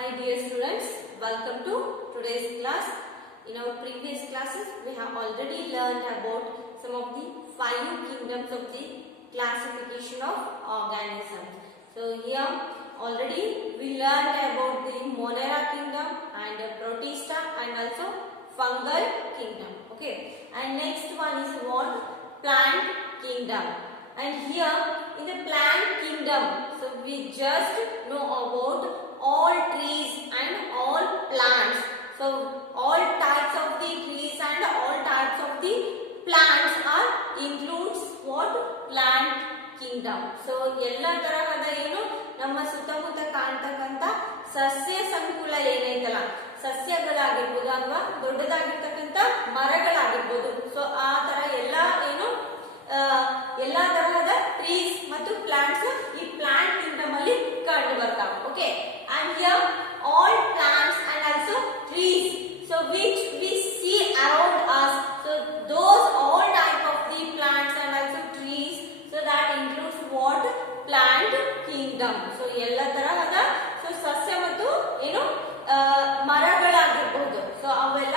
Hi dear students, welcome to today's class. In our previous classes, we have already learned about some of the five kingdoms of the classification of organisms. So here already we learned about the Monera kingdom and Protista and also fungal kingdom. Okay, and next one is what? Plant kingdom. And here in the plant kingdom, so we just know about all trees and all plants. So all types of the trees and all types of the plants are includes what? Plant kingdom. So ಎಲ್ಲ ತರಹದ ಏನು ನಮ್ಮ ಸುತ್ತಮುತ್ತ ಕಾಣ್ತಕ್ಕಂತ ಸಸ್ಯ ಸಂಕುಲ ಏನೈತಲ್ಲ, ಸಸ್ಯಗಳಾಗಿರ್ಬೋದು ಅಥವಾ ದೊಡ್ಡದಾಗಿರ್ತಕ್ಕಂತ ಮರಗಳಾಗಿರ್ಬೋದು. So ಆ ತರ ಎಲ್ಲಾ ತರಹದ ಟ್ರೀಸ್ ಮತ್ತು ಪ್ಲಾಂಟ್ಸ್ ಈ ಪ್ಲಾಂಟ್ ಕಿಂಗ್ಡಮ್ ಅಲ್ಲಿ ಕಂಡು ಬರ್ತಾವೆ. Okay, and here all plants and also trees, so which we see around us, so those all type of the plants and also trees, so that includes what? Plant kingdom. So ಎಲ್ಲ ತರಹದ ಸಸ್ಯ ಮತ್ತು ಏನು ಮರಗಳಾಗಿರಬಹುದು. So ಅವೆಲ್ಲ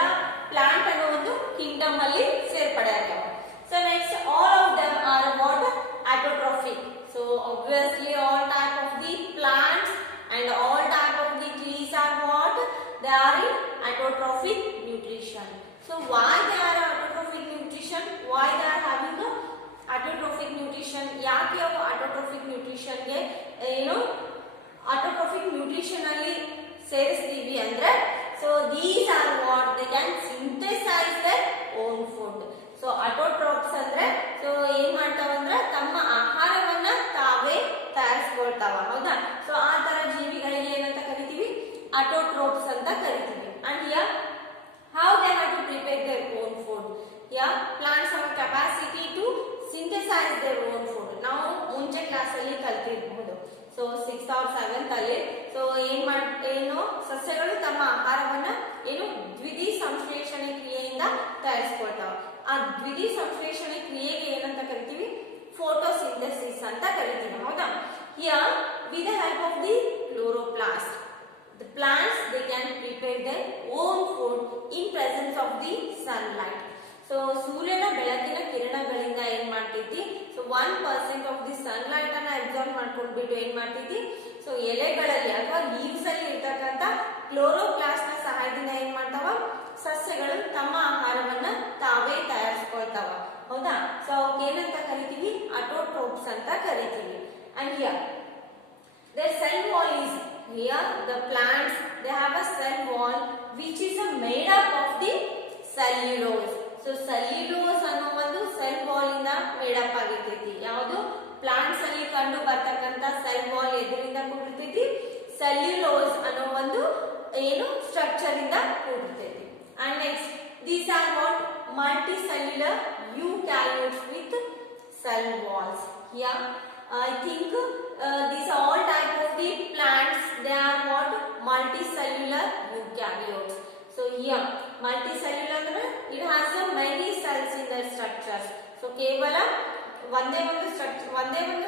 plant ಅನ್ನೋ ಒಂದು Kingdom ಅಲ್ಲಿ ಸೇರ್ಪಡೆ ಆಗ್ತವೆ. So next, all of them are what? Autotrophic. So obviously all type of the plants and all type of the trees are what? They are in autotrophic nutrition. So why they are autotrophic nutrition? Why they are having a autotrophic nutrition? ಯಾಕೆ ಅವು autotrophic nutrition ಗೆ autotrophic nutrition ಅಲ್ಲಿ ಸೇರಿಸ್ತೀವಿ ಅಂದ್ರೆ, so these are what? They can synthesize their own food. So autotrophs ಅಂದ್ರೆ so ಏನ್ ಮಾಡ್ತಾವ ಅಂದ್ರೆ ತಮ್ಮ ಆಹಾರವನ್ನ ತಾವೇ ತಯಾರಿಸ್ಕೊಳ್ತಾವ, ಹೌದಾ? ಸೊ ಆ ತರ ಜೀವಿಗಳಿಗೆ ಏನಂತ ಕರಿತೀವಿ? ಆಟೋಟ್ರೋಪ್ಸ್ ಅಂತ ಕರಿತೀವಿ. And here how they have to prepare their own food. Here plants have capacity to synthesise their own food. ನಾವು ಮುಂಚೆ ಕ್ಲಾಸ್ ಅಲ್ಲಿ ಕಲ್ತಿರಬಹುದು. ಸೊ 6th or 7th ಅಲ್ಲಿ ಸೊ ಏನು ಸಸ್ಯಗಳು ತಮ್ಮ ಆಹಾರವನ್ನ ಏನು ದ್ವಿತೀಯ ಸಂಶ್ಲೇಷಣೆ ಕ್ರಿಯೆಯಿಂದ ತಯಾರಿಸ್ಕೊಳ್ತಾವ. ಆ ದ್ವಿತೀಯ ಸಂಶ್ಲೇಷಣೆ ಕ್ರಿಯೆಗೆ ಏನಂತ ಕರಿತೀವಿ? ಫೋಟೋಸಿಂಥೆಸಿಸ್ ಅಂತ ಕರಿತೀವಿ, ಹೌದಾ? Here with the help of the chloroplast, the plants they can prepare their own food in presence of the sunlight. So ಸೂರ್ಯನ ಬೆಳಕಿನ ಕಿರಣಗಳಿಂದ ಏನ್ ಮಾಡ್ತೈತಿ? ಸೊ 1% ಆಫ್ ದಿ ಸನ್ಲೈಟ್ ಅನ್ನ ಅಬ್ಸರ್ವ್ ಮಾಡ್ಕೊಂಡ್ಬಿಟ್ಟು ಏನ್ ಮಾಡ್ತೈತಿ? ಸೊ ಎಲೆಗಳಲ್ಲಿ ಅಥವಾ ಲೀವ್ಸ್ ಅಲ್ಲಿ ಇರ್ತಕ್ಕಂತ ಕ್ಲೋರೋಪ್ಲಾಸ್ಟ್ ನ ಸಹಾಯದಿಂದ ಏನ್ ಮಾಡ್ತಾವ? ಸಸ್ಯಗಳು ತಮ್ಮ ಆಹಾರವನ್ನ ತಾವೇ ತಯಾರಿಸ್ಕೊಳ್ತಾವ, ಹೌದಾ? ಸೊ ಅವಕ್ಕೆ ಏನಂತ ಕರಿತೀವಿ? ಆಟೋಟ್ರೋಪ್ಸ್ ಅಂತ ಕರಿತೀವಿ. And here their cell wall is here. The plants they have a cell wall which is made up of the cellulose. So cellulose ಅನ್ನೋ ಒಂದು ಸೆಲ್ ವಾಲ್ ಇಂದ ಮೇಡ್ ಅಪ್ ಆಗಿರ್ತೈತಿ. ಯಾವುದು? ಪ್ಲಾಂಟ್ಸ್ ಅಲ್ಲಿ ಕಂಡು ಬರ್ತಕ್ಕಂತ ಸೆಲ್ ವಾಲ್ ಎದರಿಂದ ಕೂಡಿರ್ತೈತಿ? ಸೆಲ್ಯುಲೋಸ್ ಅನ್ನೋ ಒಂದು ಏನು ಸ್ಟ್ರಕ್ಚರ್ ಇಂದ ಕೂಡಿರ್ತೈತಿ. And next, these are what? Multicellular eukaryotes with cell walls. Here, I think these are all type of the plants. They are what? Multicellular eukaryotes. So here, multicellular ಅಂದ್ರೆ it has many cells in the structures. So ಕೇವಲ ಒಂದೇ ಒಂದು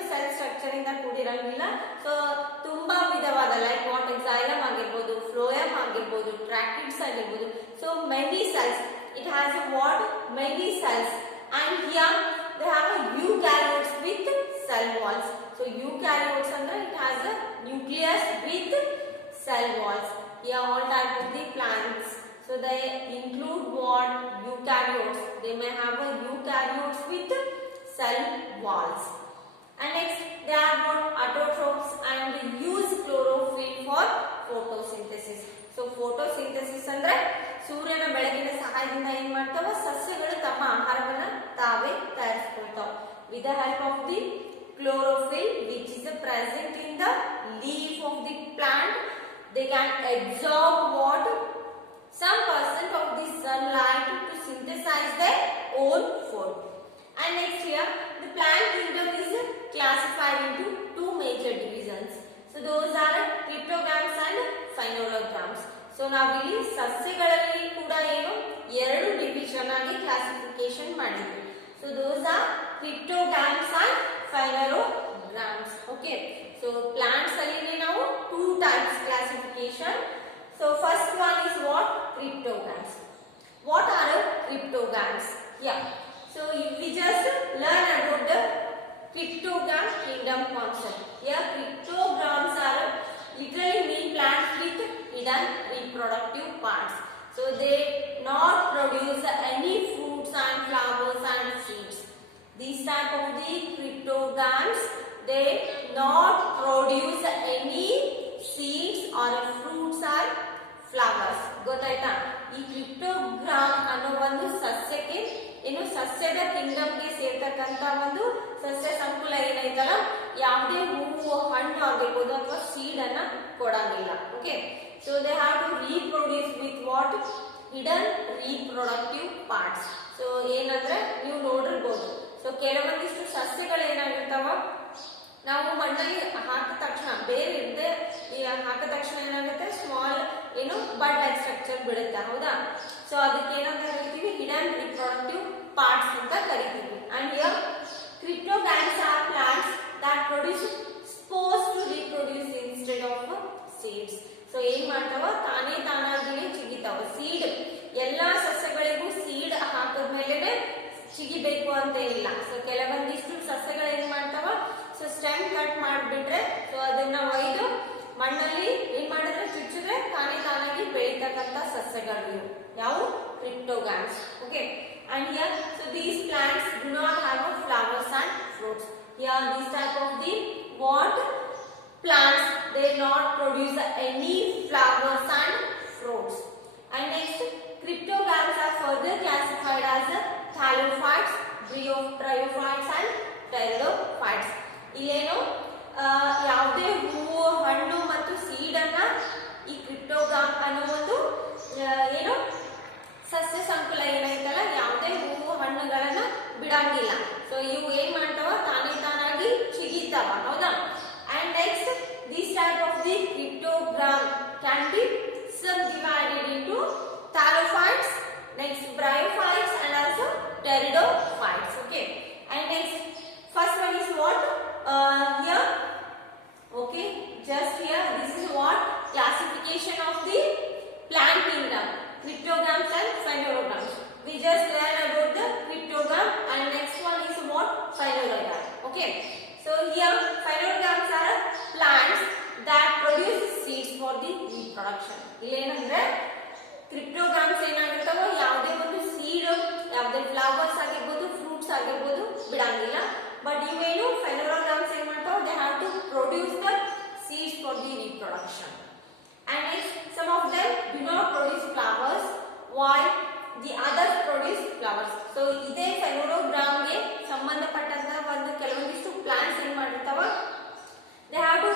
cell structure ಇಂದ ಕೂಡಿರಂಗಿಲ್ಲ. So ತುಂಬಾ ವಿಧವಾದ like what xylem ಆಗಿರ್ಬೋದು, phloem ಆಗಿರ್ಬೋದು, tracheids ಆಗಿರ್ಬೋದು. So many cells, it has what? Many cells. And here they have eukaryotes with cell walls. So eukaryotes ಅಂದ್ರೆ it has a nucleus with cell walls. Here all type of the plants, so they include what? Eukaryotes. They may have a eukaryotes with cell walls. And next, they are what? Autotrophs and use chlorophyll for photosynthesis. So photosynthesis ಅಂದ್ರೆ ಸೂರ್ಯನ ಬೆಳಕಿನ ಸಹಾಯದಿಂದ ಏನ್ ಮಾಡ್ತಾವ? ಸಸ್ಯಗಳು ತಮ್ಮ ಆಹಾರವನ್ನ ತಾವೇ ತಯಾರಿಸ್ಕೊಳ್ತಾವ. with the help of the chlorophyll which is present in the leaf of the plant, they can absorb what? Some percent of the sunlight to synthesize their own food. And next here, the plant kingdom is classified into two major divisions. So those are cryptogams and phenologams. So ನಾವಿಲ್ಲಿ ಸಸ್ಯಗಳಲ್ಲಿ ಕೂಡ ಏನು ಎರಡು division ಆಗಿ classification ಮಾಡಿದ್ವಿ. So those are cryptogams and phenologams. Okay. So plants ಅಲ್ಲಿ ನಾವು two types classification Yeah. So we just learn about the cryptogram kingdom concept. Here cryptograms are literally mean plants with hidden reproductive parts. So they not produce any fruits and flowers and seeds. These type of the cryptograms, they not produce any seeds or fruits or flowers. ಗೊತ್ತಾಯ್ತಾ? ಈ ಕ್ರಿಪ್ಟೋಗ್ರಾಮ್ ಅನ್ನೋ ಒಂದು ಸಸ್ಯಕ್ಕೆ ಏನು ಸಸ್ಯದ Kingdom ಗೆ ಸೇರ್ತಕ್ಕಂತ ಒಂದು ಸಸ್ಯ ಸಂಕುಲ ಏನೈತಲ್ಲ, ಯಾವುದೇ ಹೂವು ಹಣ್ಣು ಆಗಿರ್ಬೋದು ಅಥವಾ ಸೀಡ್ ಅನ್ನ ಕೊಡಂಗಿಲ್ಲ. Okay, so they have to reproduce with what hidden reproductive parts. So ಏನಂದ್ರೆ ನೀವು ನೋಡಿರ್ಬೋದು, ಸೊ ಕೆಲವೊಂದಿಷ್ಟು ಸಸ್ಯಗಳು ಏನಾಗಿರ್ತಾವ, ನಾವು ಮಣ್ಣಲ್ಲಿ ಹಾಕಿದ ತಕ್ಷಣ ಬೇರೆ ಇರದೆ ಹಾಕಿದ ತಕ್ಷಣ ಏನಾಗುತ್ತೆ, ಸ್ಮಾಲ್ ಏನು ಬಡ್ ಲೈಕ್ ಸ್ಟ್ರಕ್ಚರ್ ಬಿಡುತ್ತೆ, ಹೌದಾ? ಸೊ ಅದಕ್ಕೆ ಏನಂತ ಕರಿತೀವಿ, ಹಿಡನ್ ರಿಪ್ರೊಡಕ್ಟಿವ್ ಪಾರ್ಟ್ಸ್ ಅಂತ ಕರಿತೀವಿ. And here cryptogams are plants that produce spores to reproduce instead of seeds. So ಏನ್ ಮಾಡ್ತಾವ, ತಾನೇ ತಾನಾಗಿನೇ ಚಿಗಿತಾವ. ಸೀಡ್ ಎಲ್ಲಾ ಸಸ್ಯಗಳಿಗೂ ಸೀಡ್ ಹಾಕಿದ್ಮೇಲೆ ಚಿಗಿಬೇಕು ಅಂತ ಇಲ್ಲ. ಸೊ ಕೆಲವೊಂದಿಷ್ಟು ಸಸ್ಯಗಳು ಏನ್ ಮಾಡ್ತಾವ, ಸೊ ಸ್ಟೆಮ್ ಕಟ್ ಮಾಡಿಬಿಟ್ರೆ, ಸೊ ಅದನ್ನ ಒಯ್ದು ಮಣ್ಣಲ್ಲಿ ಏನ್ ಮಾಡಿದ್ರೆ ಚುಚ್ಚಿದ್ರೆ ತಾನೇ ತಾನಾಗಿ ಬೆಳೀತಕ್ಕಂತ ಸಸ್ಯಗಳು ಯಾವ cryptogams. Okay, and here so these plants do not have a flowers and fruits. Here these type of the what plants, they not produce any flowers and fruits. And next cryptogams are further classified as thallophytes, bryophytes and pteridophytes. ಇಲ್ಲೇನು ಯಾವುದೇ ಹೂವು ಹಣ್ಣು ಮತ್ತು seed ಅನ್ನ ಈ ಕ್ರಿಪ್ಟೋಗ್ರಾಮ್ ಅನ್ನೋ ಒಂದು ಏನು ಸಸ್ಯ ಸಂಕುಲ ಏನೈತಲ್ಲ, ಯಾವುದೇ ಹೂವು ಹಣ್ಣುಗಳನ್ನ ಬಿಡಂಗಿಲ್ಲ. ಸೊ ಇವು ಏನ್ ಮಾಡ್ತಾವ, ತಾನೇ ತಾನಾಗಿ ಚಿಗಿತಾವ, ಹೌದಾ? And next this type of the cryptogram can be subdivided into thallophytes, next bryophytes and also pteridophytes. Okay, and next first one is what here. Okay, just here this is what classification of the plant kingdom, cryptograms and phanerogams. We just learn about the cryptogram and next one is what phanerogram. Okay, so here phanerogams are plants that produce seeds for the reproduction. ಇಲ್ಲೇನಂದ್ರೆ ಕ್ರಿಪ್ಟೋಗ್ರಾಮ್ಸ್ ಏನಾಗಿರ್ತಾವ, ಯಾವುದೇ ಒಂದು seed, ಯಾವುದೇ flowers ಆಗಿರ್ಬೋದು, fruits ಆಗಿರ್ಬೋದು ಬಿಡಂಗಿಲ್ಲ. But ಇವೇನು phanerogams ಏನ್ ಮಾಡ್ತಾವ, they have to produce the seeds for the reproduction. And next some of them do not produce flowers while the others produce flowers. So ಇದೇ ಫೆನೋಗ್ರಾಮ್ ಗೆ ಸಂಬಂಧಪಟ್ಟಂತ ಒಂದು ಕೆಲವೊಂದಿಷ್ಟು ಪ್ಲಾಂಟ್ಸ್ ಏನ್ ಮಾಡಿರ್ತಾವ, they have to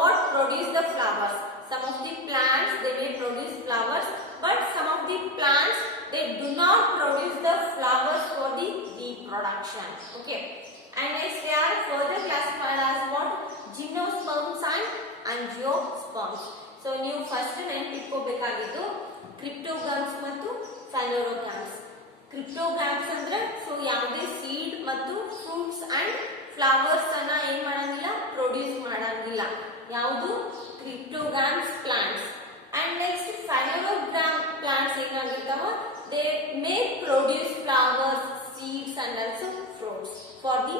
what produce the flowers. Some of the plants they may produce flowers, but some of the plants they do not produce the flowers for the reproduction. Okay, and next they are further classified as what gymnosperms and angiosperms. So ನೀವು first ನೆನಪಿಟ್ಕೋಬೇಕಾಗಿದ್ದು ಕ್ರಿಪ್ಟೋಗ್ರಾಮ್ಸ್ ಮತ್ತು ಫೆನೋಗ್ರಾಮ್ಸ್. ಕ್ರಿಪ್ಟೋಗ್ರಾಮ್ಸ್ ಅಂದ್ರೆ so ಯಾವುದೇ seed ಮತ್ತು fruits and flowers ಅನ್ನ ಏನ್ ಮಾಡಂಗಿಲ್ಲ, produce ಮಾಡಂಗಿಲ್ಲ, ಯಾವುದು cryptograms plants. And next phenogram plants ಏನಾಗಿರ್ತಾವ, they may produce flowers, seeds and also fruits for the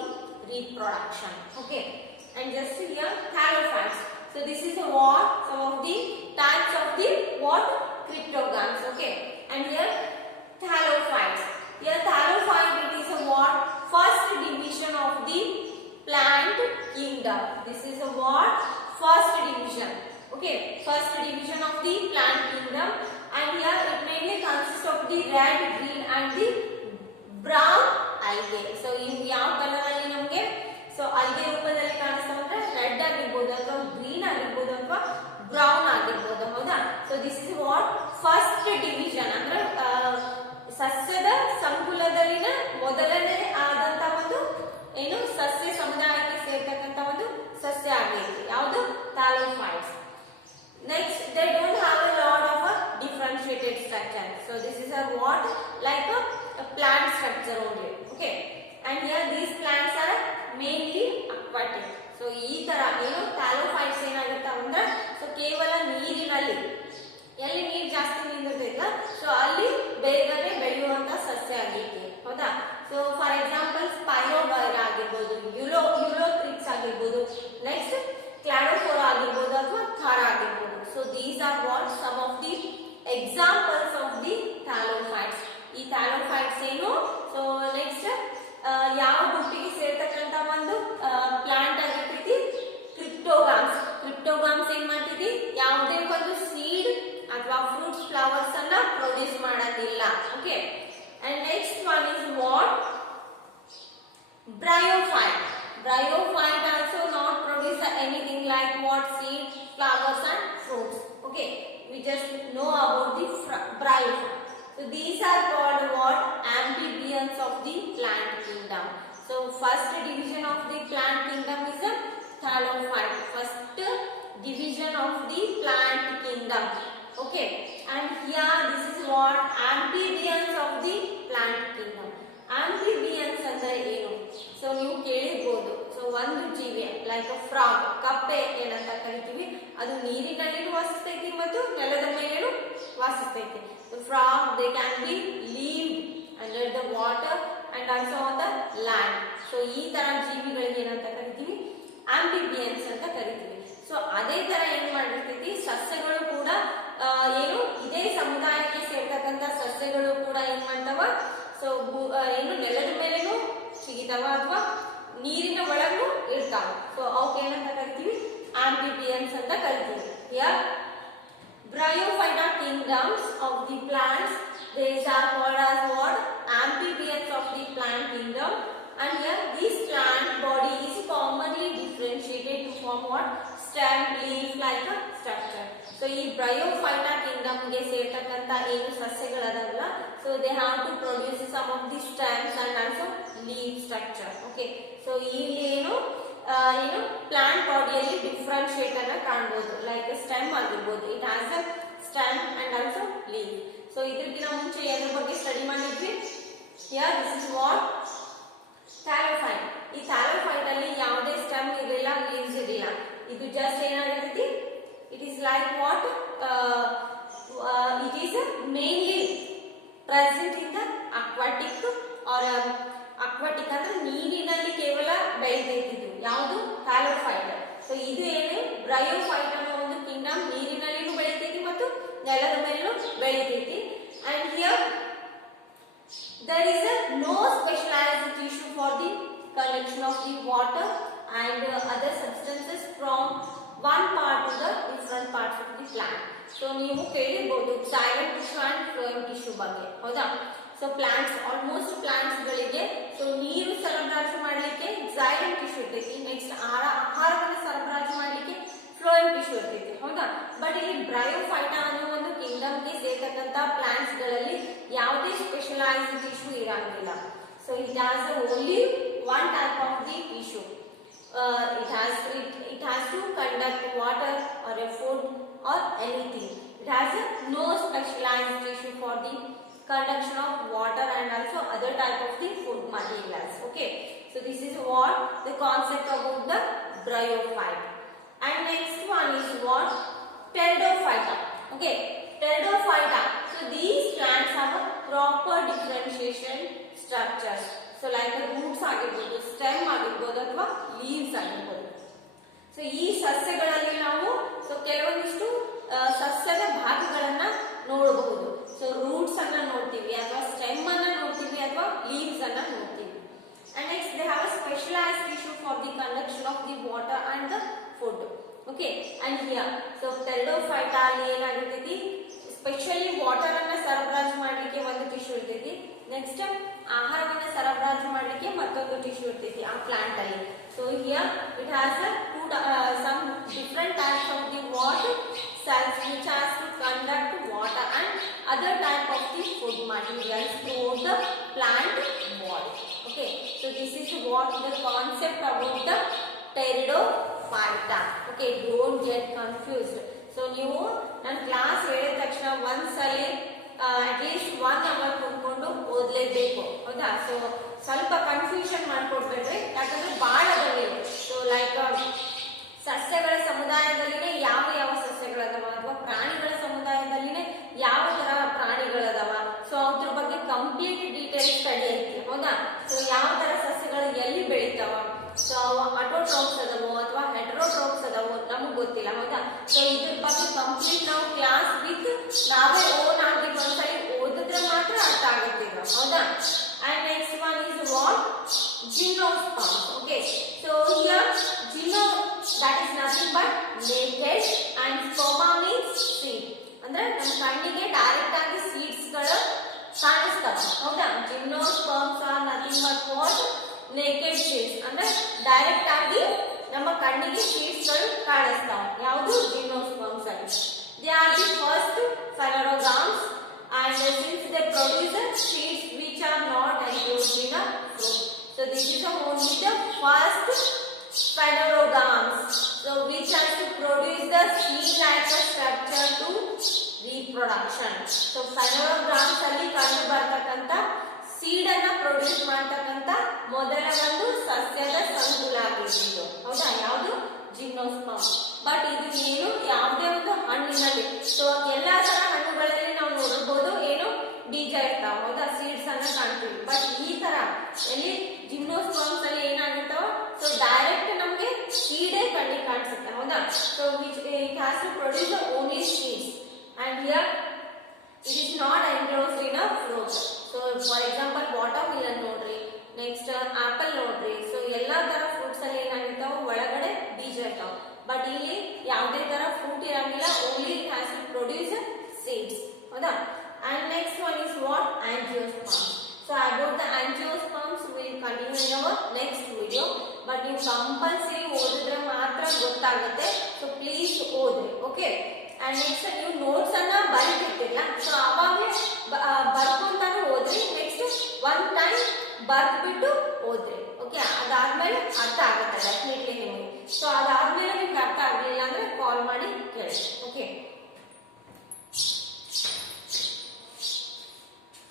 reproduction. Okay, and just here thallophytes. So this is what some of the types of the what cryptograms. Okay, and here thallophytes. Here thallophyte, it is a what first division of the plant kingdom. This is a what first division. Okay, first division of the plant kingdom, and here it mainly consists of the red, green and the brown algae. So in ಯಾವ colour ಅಲ್ಲಿ ನಮಗೆ so algae ರೂಪದಲ್ಲಿ ಕಾಣಿಸ್ತಾ ಅಂದ್ರೆ red ಆಗಿರ್ಬೋದು ಅಥವಾ green ಆಗಿರ್ಬೋದು ಅಥವಾ ಬ್ರೌನ್ ಆಗಿರ್ಬೋದು, ಹೌದಾ? So this is what first division ಅಂದ್ರೆ ಸಸ್ಯದ ಸಂಕುಲದಲ್ಲಿನ ಮೊದಲನೇ ಆದಂತ ಒಂದು ಏನು ಸಸ್ಯ ಸಮುದಾಯಕ್ಕೆ ಸೇರ್ತಕ್ಕಂತ ಒಂದು ಸಸ್ಯ ಆಗೈತಿ, ಯಾವುದು ಥಾಲೋಫೈಟ್ಸ್. Next, they don't have a lot of a differentiated structure. So this is a what like a plant structure only. Okay, and here these plants are mainly aquatic. So ಈ ತರ ಏನು ಥಾಲೋಫೈಟ್ಸ್ ಏನಾಗುತ್ತಾವ ಅಂದ್ರೆ ಸೊ ಕೇವಲ ನೀರಿನಲ್ಲಿ, ಎಲ್ಲಿ ನೀರು ಜಾಸ್ತಿ ನಿಂತಿರ್ತೈತಲ್ಲ ಸೊ ಅಲ್ಲಿ ಬೇಗನೆ ಬೆಳೆಯುವಂತ ಸಸ್ಯ ಆಗೈತಿ, ಹೌದಾ? Examples of the thallophytes. ಈ ಥ್ಯಾಲೋಫೈಟ್ಸ್ ಏನು? ಸೊ ನೆಕ್ಸ್ಟ್ ಯಾವ ಗುಂಪಿಗೆ ಸೇರ್ತಕ್ಕಂತ ಒಂದು ಪ್ಲಾಂಟ್ ಆಗಿರ್ತೈತಿ? ಕ್ರಿಪ್ಟೋಗಾಮ್ಸ್. ಕ್ರಿಪ್ಟೋಗಾಮ್ಸ್ ಏನ್ ಮಾಡ್ತೈತಿ? ಯಾವುದೇ ಒಂದು ಸೀಡ್ ಅಥವಾ ಫ್ರೂಟ್ಸ್ ಫ್ಲವರ್ಸ್ ಅನ್ನ ಪ್ರೊಡ್ಯೂಸ್ ಮಾಡೋದಿಲ್ಲ. Okay, and next one is what? Bryophyte. Bryophyte also not produce anything like what? Seed, flowers and fruits. Okay, we just know about the bryophyte. So these are called what? Amphibians of the plant kingdom. So first division of the plant kingdom is a thallophyte. First division of the plant kingdom. Okay, and here this is what? Amphibians of the plant kingdom. Amphibians ಅಂದ್ರೆ ಏನು? So ನೀವು ಕೇಳಿರ್ಬೋದು. So ಒಂದು ಜೀವಿ like a frog, ಕಪ್ಪೆ ಏನಂತ ಕರಿತೀವಿ, ಅದು ನೀರಿನಲ್ಲಿನೂ ವಾಸಿಸ್ತೈತಿ ಮತ್ತು ನೆಲದ ಮೇಲೇನು ವಾಸಿಸ್ತೈತಿ. Frog they can be leave under the water and also on the land. So ಈ ತರ ಜೀವಿಗಳಿಗೆ ಏನಂತ ಕರಿತೀವಿ? ಆಂಫಿಬಿಯನ್ಸ್ ಅಂತ ಕರಿತೀವಿ. ಸೊ ಅದೇ ತರ ಏನ್ ಮಾಡಿರ್ತೈತಿ, ಸಸ್ಯಗಳು ಕೂಡ ಏನು ಇದೇ ಸಮುದಾಯಕ್ಕೆ ಸೇರ್ತಕ್ಕಂತ ಸಸ್ಯಗಳು ಕೂಡ ಏನ್ ಮಾಡ್ತಾವ? ಸೊ ಏನು ನೆಲದ ಮೇಲೇನು ಸಿಗಿತಾವ ಅಥವಾ ನೀರಿನ ಒಳಗೂ ಇರ್ತಾವ. ಸೊ ಅವಕ್ಕೆ ಏನಂತ ಕರಿತೀವಿ? ಆಂಫಿಬಿಯನ್ಸ್ ಅಂತ ಕರಿತೀವಿ. Here Bryophyta kingdoms of the plants, these are called as what? Amphibians of the plant kingdom. And here this plant body is commonly differentiated to form what? Stem, leaf like a structure. So ಈ Bryophyta kingdom ಗೆ ಸೇರ್ತಕ್ಕಂತ ಏನು ಸಸ್ಯಗಳದಾವಲ್ಲ, so they have to produce some of the stems and also leaf structure. Okay, so ಇಲ್ಲಿ ಏನು plant ಬಾಡಿಯಲ್ಲಿ differentiate ಅನ್ನ ಕಾಣಬಹುದು. Like stem ಆಗಿರ್ಬೋದು, it has a stem and also leaf. So ಇದಕ್ಕಿಂತ ಮುಂಚೆ ಎದ್ರ ಬಗ್ಗೆ ಸ್ಟಡಿ ಮಾಡಿದ್ವಿ? Here this is what? Thallophyte. ಈ ಥ್ಯಾಲೋಫೈಟ್ ಅಲ್ಲಿ ಯಾವುದೇ ಸ್ಟೆಮ್ ಇರಲಿಲ್ಲ, ಲೀವ್ಸ್ ಇರಲಿಲ್ಲ. ಇದು ಜಸ್ಟ್ ಏನಾಗಿರ್ತೈತಿ? It is like what? It is mainly present in the aquatic or aquatic ಅಂದ್ರೆ ನೀರಿನಲ್ಲಿ ಕೇವಲ ಬೆಳೆದಿದ್ದು ಯಾವುದು? ಥ್ಯಾಲೋಫೈಟ್. ಸೊ ಇದು ಏನು? ಬ್ರಯೋಫೈಟ್ ಅನ್ನೋ ಒಂದು ಕಿಂಗ್ಡಮ್ ನೀರಿನಲ್ಲಿನೂ ಬೆಳಿತೈತಿ ಮತ್ತು ನೆಲದ ಮೇಲೂ ಬೆಳಿತೈತಿ. And here there is no specialized tissue for the collection of the water and other substances from one part to the different parts of the plant. So ನೀವು ಕೇಳಿರಬಹುದು xylem tissue and phloem tissue ಬಗ್ಗೆ, ಹೌದಾ? So plants, almost plants ಗಳಿಗೆ so ನೀರು ಸರಬರಾಜು ಮಾಡಲಿಕ್ಕೆ xylem tissue ಇರ್ತೈತಿ. Next ಆಹಾರವನ್ನು ಸರಬರಾಜು ಮಾಡಲಿಕ್ಕೆ phloem tissue ಇರ್ತೈತಿ, ಹೌದಾ? ಬಟ್ ಇಲ್ಲಿ ಬ್ರಯೋಫೈಟಾ ಅನ್ನೋ ಒಂದು ಕಿಂಗ್ಡಮ್ ಗೆ ಸೇರ್ತಕ್ಕಂತ ಪ್ಲಾಂಟ್ಸ್ ಗಳಲ್ಲಿ ಯಾವುದೇ ಸ್ಪೆಷಲೈಸ್ಡ್ ಟಿಶ್ಯೂ ಇರಂಗಿಲ್ಲ. So it has only one type of the tissue. it has to conduct water or a food or anything. It has no specialized tissue for the conduction of water and also other type of the food materials. Okay, so this is what the concept about the bryophyte. And next one is what? Pteridophyta. Okay, Pteridophyta. So these plants have a proper differentiation structures. So like roots ಆಗಿರಬಹುದು, stem ಆಗಿರಬಹುದು ಅಥವಾ leaves ಆಗಿರಬಹುದು. So ಈ ಸಸ್ಯಗಳಲ್ಲಿ ನಾವು ಕೆಲವೊಂದಿಷ್ಟು ಸಸ್ಯದ ಭಾಗಗಳನ್ನ ನೋಡಬಹುದು. ಸೊ ರೂಟ್ಸ್ ಅನ್ನ ನೋಡ್ತೀವಿ ಅಥವಾ ಸ್ಟೆಮ್ ಅನ್ನ ನೋಡ್ತೀವಿ ಅಥವಾ ಲೀವ್ಸ್ ಅನ್ನ ನೋಡ್ತೀವಿ. And next they have a specialised tissue for the conduction of the water and the food. Okay, and here so Pteridophyta ಅಲ್ಲಿ ಏನಾಗಿರ್ತೈತಿ? ಸ್ಪೆಷಲಿ ವಾಟರ್ ಅನ್ನ ಸರಬರಾಜು ಮಾಡಲಿಕ್ಕೆ ಒಂದು ಟಿಶ್ಯೂ ಇರ್ತೈತಿ. ನೆಕ್ಸ್ಟ್ ಆಹಾರವನ್ನ ಸರಬರಾಜು ಮಾಡಲಿಕ್ಕೆ ಮತ್ತೊಂದು ಟಿಶ್ಯೂ ಇರ್ತೈತಿ ಆ ಪ್ಲಾಂಟ್ ಅಲ್ಲಿ. So here it has some different types of the water cells which has to conduct water and other type of the food materials throughout the plant body. Okay, so this is what the concept about the Pteridophyta. Okay, don't get confused. So ನೀವು ನನ್ನ class ಹೇಳಿದ ತಕ್ಷಣ ಒಂದ್ಸಲಿ at least 1 hour ಕುತ್ಕೊಂಡು ಓದಲೇಬೇಕು, ಹೌದಾ? So ಸ್ವಲ್ಪ confusion ಮಾಡ್ಕೊಡ್ಬೇಡ್ರಿ, ಯಾಕಂದ್ರೆ ಬಹಳ ಅದಾವೆ. ಸೊ ಲೈಕ್ ಸಸ್ಯಗಳ ಸಮುದಾಯದಲ್ಲಿನೇ ಯಾವ ಯಾವ ಸಸ್ಯಗಳದಾವ ಅಥವಾ ಪ್ರಾಣಿಗಳ ಸಮುದಾಯದಲ್ಲಿನೇ ಯಾವ ತರ ಪ್ರಾಣಿಗಳದಾವ, ಸೊ ಅದ್ರ ಬಗ್ಗೆ ಕಂಪ್ಲೀಟ್ ಡೀಟೇಲ್ ಸ್ಟಡಿ ಐತಿ, ಹೌದಾ? ಸೊ ಯಾವ ತರ ಸಸ್ಯಗಳು ಎಲ್ಲಿ ಬೆಳಿತಾವ, ಸೊ ಅಟೋಟ್ರೋಪ್ಸ್ ಅದಾವೋ ಅಥವಾ ಹೆಟರೋಟ್ರೋಪ್ಸ್ ಅದಾವೋ ನಮಗ್ ಗೊತ್ತಿಲ್ಲ, ಹೌದಾ. ಸೊ ಇದ್ರ ಬಗ್ಗೆ ಕಂಪ್ಲೀಟ್ ನಾವು ಕ್ಲಾಸ್ ವಿತ್ ನಾವೇ ಓನ್ ಆಗಿ ಒಂದ್ಸಲಿ ಓದಿದ್ರೆ ಮಾತ್ರ ಅರ್ಥ ಆಗುತ್ತೆ ಇದು, ಹೌದಾ. And next one is what gymnosperm. Okay, so here gymno that is nothing but naked and sperma means seed. ಅಂದ್ರೆ ನಮ್ಮ ಕಣ್ಣಿಗೆ ಡೈರೆಕ್ಟ್ ಆಗಿ ಸೀಡ್ಸ್ ಗಳು ಕಾಣಿಸ್ತವೆ, ಹೌದಾ. Gymnosperms are nothing but what naked seeds. ಅಂದ್ರೆ ಡೈರೆಕ್ಟ್ ಆಗಿ ನಮ್ಮ ಕಣ್ಣಿಗೆ ಸೀಡ್ಸ್ ಗಳು ಕಾಣಿಸ್ತಾವೆ. ಯಾವುದು ಜಿಮ್ನೋಸ್ಪರ್ಮ್ಸ್ ಅಲ್ಲಿ. They are the first phanerogams and since they produce seeds which are not enclosed in a fruit. So this is only the first phanerogams, so which has to produce the seed-like structure to reproduction. So phanerogams ಅಲ್ಲಿ ಕಂಡು ಬರ್ತಕ್ಕಂತ seed ಅನ್ನ produce ಮಾಡತಕ್ಕಂತ ಮೊದಲ ಒಂದು ಸಸ್ಯದ ಸಂಕುಲ ಆಗಿದ್ದು, ಹೌದಾ. ಯಾವುದು gymnosperm. But ಇದು ಏನು ಯಾವುದೇ ಒಂದು ಹಣ್ಣಿನಲ್ಲಿ, ಸೊ ಎಲ್ಲಾ ತರ ಹಣ್ಣುಗಳಲ್ಲಿ ನಾವು ನೋಡಬಹುದು ಏನು ಬೀಜ ಇರ್ತಾವ, ಹೌದಾ, ಸೀಡ್ಸ್ ಅನ್ನ ಕಾಣ್ತೀವಿ. ಬಟ್ ಈ ತರ ಎಲ್ಲಿ ಜಿಮ್ನೋಸ್ಪರ್ಮ್ಸ್ ಅಲ್ಲಿ ಏನಾಗಿರ್ತಾವ, ಸೊ ಡೈರೆಕ್ಟ್ ನಮ್ಗೆ ಸೀಡೇ ಕಣ್ಣಿಗೆ ಕಾಣಿಸುತ್ತೆ, ಹೌದಾ. So which it has to produce only seeds and here it is not enclosed in a fruit. So for example watermelon ನೋಡ್ರಿ, ನೆಕ್ಸ್ಟ್ ಆಪಲ್ ನೋಡ್ರಿ. ಸೊ ಎಲ್ಲಾ ತರ ಫ್ರೂಟ್ಸ್ ಅಲ್ಲಿ ಏನಾಗಿರ್ತಾವ, ಒಳಗಡೆ ಬೀಜ ಇರ್ತಾವ. ಬಟ್ ಇಲ್ಲಿ ಯಾವುದೇ ತರ ಫ್ರೂಟ್ ಇರಂಗಿಲ್ಲ, only it has to produce seeds, ಹೌದಾ. And next one is what angiosperms. So about the angiosperms we will continue in our next video. But you compulsory ಓದಿದ್ರೆ ಮಾತ್ರ ಗೊತ್ತಾಗುತ್ತೆ. So please ಓದ್ರಿ, okay. And next ನೀವು notes ಅನ್ನ ಬರೀತಿರ್ತೀರಲ್ಲ, so ಅವಾಗಲೇ ಬರ್ಕೊಂತಾನು ಓದ್ರಿ. Next one time ಬರ್ದ್ಬಿಟ್ಟು ಓದ್ರಿ, ಓಕೆ. ಅದಾದ್ಮೇಲೆ ಅರ್ಥ ಆಗುತ್ತೆ ಡೆಫಿನೆಟ್ಲಿ ನಿಮಗೆ. ಸೊ ಅದಾದ್ಮೇಲೆ ನಿಮ್ಗೆ ಅರ್ಥ ಆಗ್ಲಿಲ್ಲ ಅಂದ್ರೆ ಕಾಲ್ ಮಾಡಿ ಕೇಳಿ.